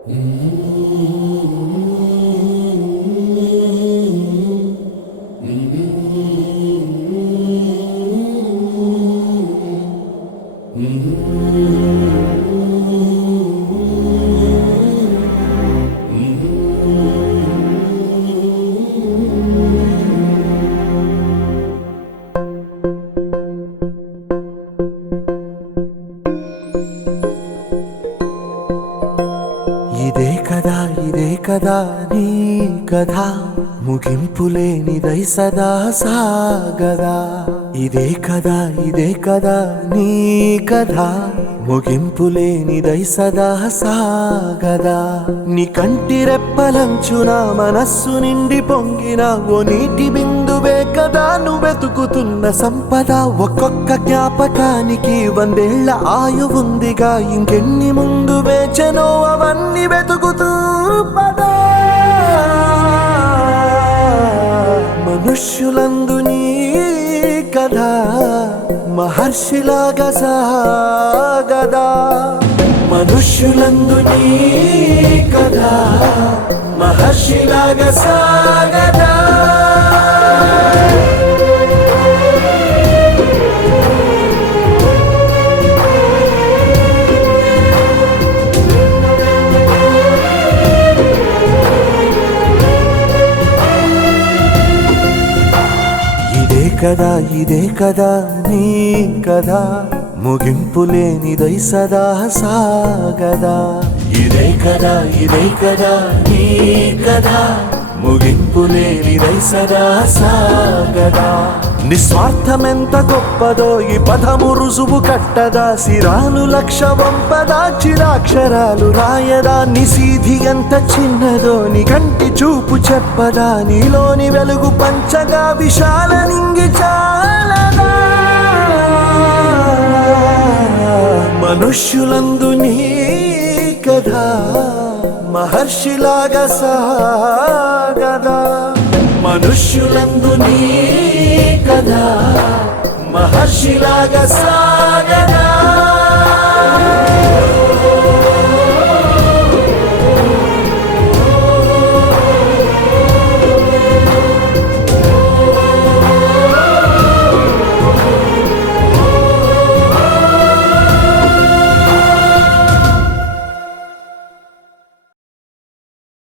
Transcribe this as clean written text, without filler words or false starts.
ఇదే కదా నీ కథ ముగింపులేనిదై సదా సాగదా. ఇదే కదా నీ కథ ముగింపులేనిదై సదా సాగదా. నీ కంటి రెప్పలంచున మనస్సు నిండి పొంగిన ఓ నీటి బిందువే కదా నువ్వెతుకుతున్న సంపద. ఒక్కొక్క జ్ఞాపకానికి 100 ఏళ్ల ఆయువుందిగా, ఇంకెన్ని ముందు వేచనో అవన్నీ వెతుకుతూ పదా. మనుష్యులందు నీ కథ మహర్షిలాగా సాగదా. మనుష్యులందు నీ కథ మహర్షిలాగా సాగదా. ఇదే కదా నీ కథ ముగింపులేనిదై సదా సాగదా. ఇదే కదా నీ కథ ముగింపులేనిదై సదా సాగదా. నిస్వార్థమెంత గొప్పదో ఈ పదము రుజువు కట్టదా. సిరాలు లక్ష వంపదా, చిరాక్షరాలు రాయదా. నిశీధి ఎంత చిన్నదో నీ కంటి చూపు చెప్పదా. నీలోని వెలుగు పంచగా విశాల నింగి చాలదా. మనుష్యులందు నీ కథ మహర్షిలాగా సాగదా. మనుష్యులందు నీ కథ మహర్షిలాగా సాగదా.